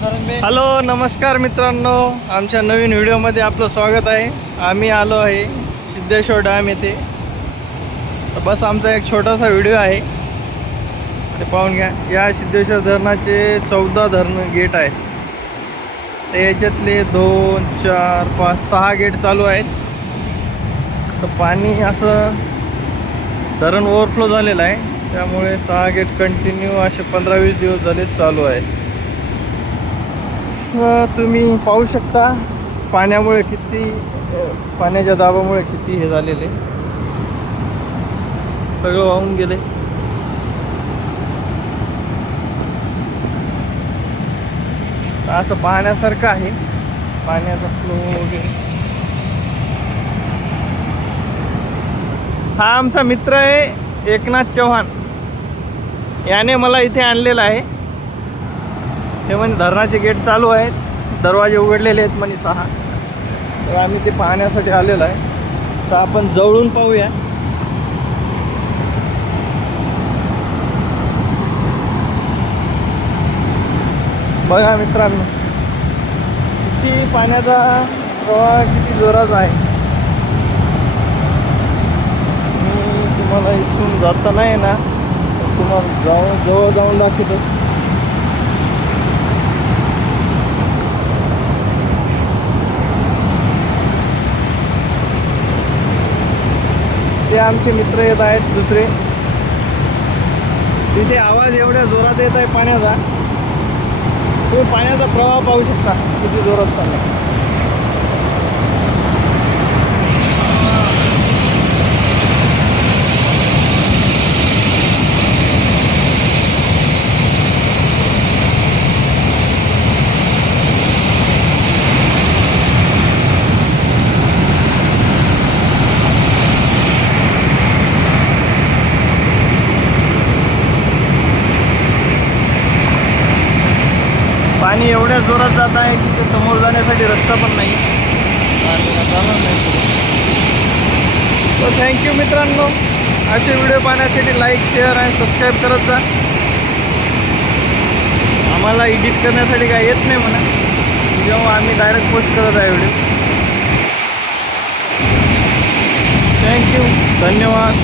Hello नमस्कार मित्रांनो, आमच्या नवीन व्हिडिओमध्ये आपलं स्वागत आहे। आम्ही आलो आहे सिद्धेश्वर डॅम येथे। तर बस आमचा एक छोटासा व्हिडिओ आहे, ते पाहून घ्या। या सिद्धेश्वर धरणाचे 14 धरण गेट आहेत। ते याच्यातले 2 4 5 6 गेट चालू आहेत। तर पाणी असं धरण ओव्हरफ्लो झालेलं आहे, त्यामुळे 6 गेट कंटिन्यू असे 15-20 दिवस झाले चालू आहेत। तुम्ही पाहू शकता पाण्यामुळे किती, पाण्याच्या दाबामुळे किती हे झालेले, सगळं वाहून गेले। असं पाहण्यासारखं आहे पाण्याचा फ्लो वगैरे। हा आमचा मित्र आहे एकनाथ चव्हाण, याने मला इथे आणलेला आहे। हे म्हणजे धरणाचे गेट चालू आहेत, दरवाजे उघडलेले आहेत म्हणे 6। तर आम्ही ते पाहण्यासाठी आलेलो आहे। तर आपण जवळून पाहूया। बघा मित्रांनो, किती पाण्याचा प्रवाह किती जोराचा आहे। मी तुम्हाला इथून जाताना आहे ना, तुम्हाला जवळ जाऊन दाखवतो। ते आमचे मित्र येत आहेत दुसरे। तिथे आवाज एवढ्या जोरात येत आहे पाण्याचा, तुम्ही पाण्याचा प्रवाह पाहू शकता किती जोरात चालला। पाणी एवढ्या जोरात जात आहे की ते समोर जाण्यासाठी रस्ता पण नाही, जाणार नाही। तर थँक्यू मित्रांनो, असे व्हिडिओ पाहण्यासाठी लाईक शेअर आणि सबस्क्राईब करत जा। आम्हाला एडिट करण्यासाठी काय येत नाही म्हणा, जेव्हा आम्ही डायरेक्ट पोस्ट करत आहे व्हिडिओ। थँक्यू, धन्यवाद।